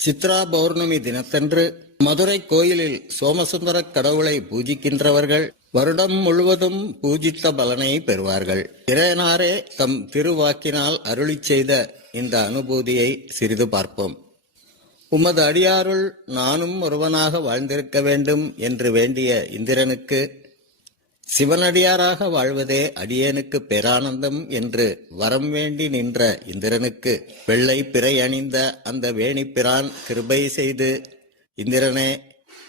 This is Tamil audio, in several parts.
சித்ரா பௌர்ணமி தினத்தன்று மதுரை கோயிலில் சோமசுந்தர கடவுளை பூஜிக்கின்றவர்கள் வருடம் முழுவதும் பூஜித்த பலனை பெறுவார்கள். இறையனாரே தம் திருவாக்கினால் அருளிச் செய்த இந்த அனுபூதியை சிறிது பார்ப்போம். உமது அடியாருள் நானும் ஒருவனாக வாழ்ந்திருக்க வேண்டும் என்று வேண்டிய இந்திரனுக்கு சிவனடியாராக வாழ்வதே அடியேனுக்கு பேரானந்தம் என்று வரம் வேண்டி நின்ற இந்திரனுக்கு வெள்ளை பிறை அணிந்த அந்த வேணிப்பிரான் கிருபை செய்து, இந்திரனே,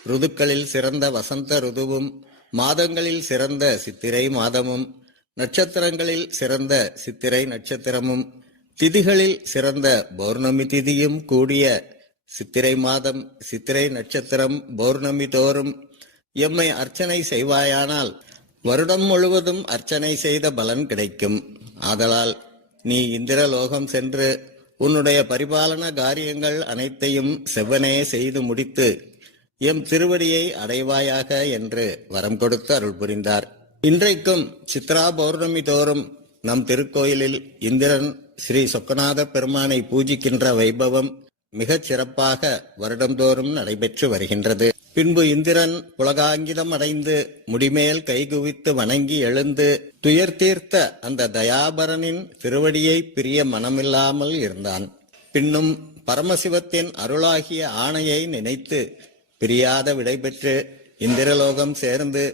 ருதுக்களில் சிறந்த வசந்த ருதுவும், மாதங்களில் சிறந்த சித்திரை மாதமும், நட்சத்திரங்களில் சிறந்த சித்திரை நட்சத்திரமும், திதிகளில் சிறந்த பௌர்ணமி திதியும் கூடிய சித்திரை மாதம், சித்திரை நட்சத்திரம், பௌர்ணமி தோறும் எம்மை அர்ச்சனை செய்வாயானால் வருடம் முழுவதும் அர்ச்சனை செய்த பலன் கிடைக்கும். ஆதலால் நீ இந்திரலோகம் சென்று உன்னுடைய பரிபாலன காரியங்கள் அனைத்தையும் செவ்வனே செய்து முடித்து எம் திருவடியை அடைவாயாக என்று வரம் கொடுத்து அருள் புரிந்தார். இன்றைக்கும் சித்ரா பௌர்ணமி தோறும் நம் திருக்கோயிலில் இந்திரன் ஸ்ரீ சொக்கநாத பெருமானை பூஜிக்கின்ற வைபவம் மிகச் சிறப்பாக வருடந்தோறும் நடைபெற்று வருகின்றது. பின்பு இந்திரன் புலகாங்கிதம் அடைந்து முடிமேல் கைகுவித்து வணங்கி எழுந்து துயர் தீர்த்த அந்த தயாபரனின் திருவடியை பிரிய மனமில்லாமல் இருந்தான். பின்னும் பரமசிவத்தின் அருளாகிய ஆணையை நினைத்து பிரியாத விடைபெற்று இந்திரலோகம் சேர்ந்து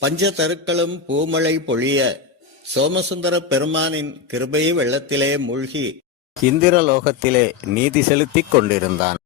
பஞ்சதருக்களும் பூமழை பொழிய சோமசுந்தர பெருமானின் கிருபை வெள்ளத்திலே மூழ்கி இந்திரலோகத்திலே நீதி செலுத்திக் கொண்டிருந்தான்.